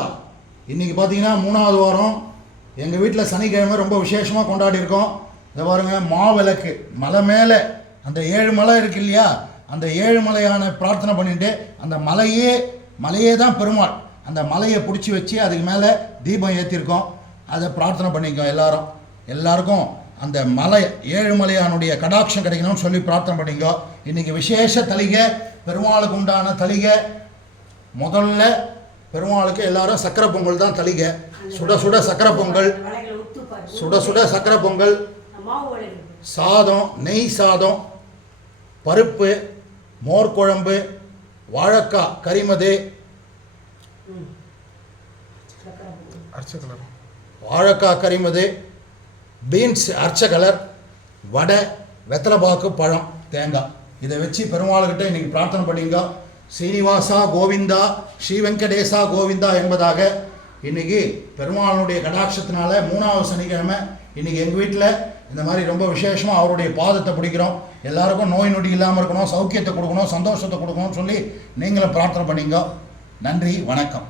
குமுர்த்தா. இன்றைக்கி பார்த்தீங்கன்னா 3வது வாரம் எங்கள் வீட்டில் சனிக்கிழமை ரொம்ப விசேஷமாக கொண்டாடியிருக்கோம். இதை பாருங்கள், மாவிளக்கு மலை மேலே அந்த 7 மலை இருக்கு இல்லையா, அந்த 7 மலையான பிரார்த்தனை பண்ணிட்டு அந்த மலையே தான் பெருமாள். அந்த மலையை பிடிச்சி வச்சு அதுக்கு மேலே தீபம் ஏற்றிருக்கோம். அதை பிரார்த்தனை பண்ணிக்கோம் எல்லாருக்கும் அந்த மலை 7 மலையானுடைய கடாட்சம் கிடைக்கணும்னு சொல்லி பிரார்த்தனை பண்ணிக்கோ. இன்றைக்கி விசேஷ தலிகை, பெருமாளுக்கு உண்டான தலிகை. முதல்ல பெருமாளுக்கு எல்லாரும் சக்கரை பொங்கல் தான் தலிகை. சுட சுட சக்கரை பொங்கல், சுட சுட சக்கரை பொங்கல், சாதம், நெய் சாதம், பருப்பு, மோர் குழம்பு, வாழைக்காய் கரிமது, வாழைக்காய் கரிமது, பீன்ஸ் அர்ச்சகலர், வடை, வெத்தலைப்பாக்கு, பழம், தேங்காய். இதை வச்சு பெருமாள்கிட்ட இன்றைக்கி பிரார்த்தனை பண்ணிங்க. ஸ்ரீனிவாசா கோவிந்தா, ஸ்ரீ வெங்கடேசா கோவிந்தா என்பதாக இன்றைக்கி பெருமாளுடைய கடாட்சத்தினால 3வது சனிக்கிழமை இன்றைக்கி எங்கள் வீட்டில் இந்த மாதிரி ரொம்ப விசேஷமாக அவருடைய பாதத்தை பிடிக்கிறோம். எல்லாருக்கும் நோய் நொடி இல்லாமல் இருக்கணும், சௌக்கியத்தை கொடுக்கணும், சந்தோஷத்தை கொடுக்கணும்னு சொல்லி நீங்களும் பிரார்த்தனை பண்ணிங்க. நன்றி, வணக்கம்.